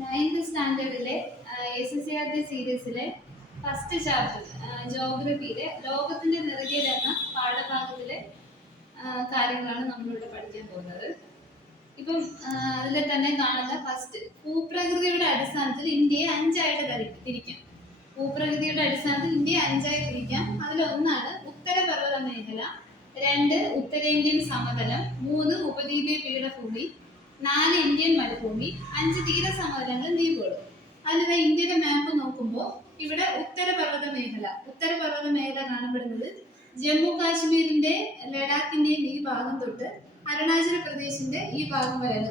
Ninth സ്റ്റാൻഡേർഡിലെ SSCRT സീരീസിലെ first chapter ജോഗ്രഫിയിലെ ലോകത്തിന്റെ നിറകിൽ എന്ന പാഠഭാഗത്തിലെ കാര്യങ്ങളാണ് നമ്മളിവിടെ പഠിക്കാൻ പോകുന്നത്. ഇപ്പം അതിൽ തന്നെ കാണുന്ന ഫസ്റ്റ് ഭൂപ്രകൃതിയുടെ അടിസ്ഥാനത്തിൽ ഇന്ത്യയെ അഞ്ചായിട്ട് തിരിക്കാം. ഭൂപ്രകൃതിയുടെ അടിസ്ഥാനത്തിൽ ഇന്ത്യയെ അഞ്ചായി തിരിക്കാം. അതിലൊന്നാണ് ഉത്തരപർവ്വത മേഖല, 2 ഉത്തരേന്ത്യൻ സമതലം, 3 ഉപദ്വീപീയ പീഠഭൂമി, 4 ഇന്ത്യൻ മരുഭൂമി, 5 തീരസമതലങ്ങളും ദ്വീപുകളും. അതിൽ ഇന്ത്യയുടെ മാപ്പ് നോക്കുമ്പോൾ ഇവിടെ ഉത്തരപർവ്വത മേഖല കാണപ്പെടുന്നത് ജമ്മു കാശ്മീരിന്റെ ലഡാക്കിന്റെയും ഈ ഭാഗം തൊട്ട് അരുണാചൽ പ്രദേശിന്റെ ഈ ഭാഗം വരെയാണ്.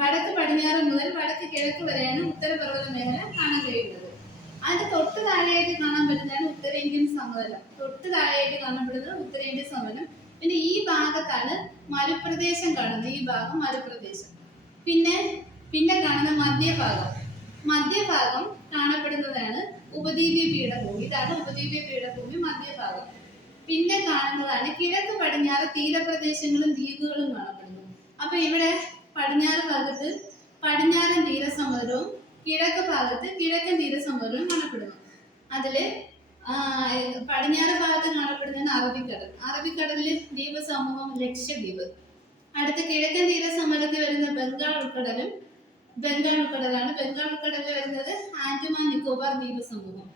വടക്ക് പടിഞ്ഞാറ് മുതൽ വടക്ക് കിഴക്ക് വരെയാണ് ഉത്തരപർവ്വത മേഖല കാണാൻ കഴിയുന്നത്. അതിന്റെ തൊട്ട് താഴെയായിട്ട് കാണാൻ പറ്റുന്നതാണ് ഉത്തരേന്ത്യൻ സമതലം. പിന്നെ ഈ ഭാഗത്താണ് മരുപ്രദേശം കാണുന്നത്. ഈ ഭാഗം മരുപ്രദേശം. പിന്നെ കാണുന്ന മധ്യഭാഗം കാണപ്പെടുന്നതാണ് ഉപദ്വീപീയ പീഠഭൂമി. ഇതാണ് ഉപദ്വീപീയ പീഠഭൂമി മധ്യഭാഗം. പിന്നെ കാണുന്നതാണ് കിഴക്ക് പടിഞ്ഞാറ് തീരപ്രദേശങ്ങളും ദ്വീപുകളും കാണപ്പെടുന്നു. അപ്പൊ ഇവിടെ പടിഞ്ഞാറ് ഭാഗത്ത് പടിഞ്ഞാറൻ തീരസമതലവും കിഴക്ക് ഭാഗത്ത് കിഴക്കൻ തീരസമതലവും കാണപ്പെടുന്നു. അതില് പടിഞ്ഞാറ് ഭാഗത്ത് കാണപ്പെടുന്നതാണ് അറബിക്കടലിലെ ദ്വീപ് സമൂഹം ലക്ഷദ്വീപ്. അടുത്ത കിഴക്കൻ തീരസമതലത്തിൽ വരുന്ന ബംഗാൾ ഉൾക്കടലാണ്. ബംഗാൾ ഉൾക്കടലിൽ വരുന്നത് ആൻഡമാൻ നിക്കോബാർ ദ്വീപ് സമൂഹം.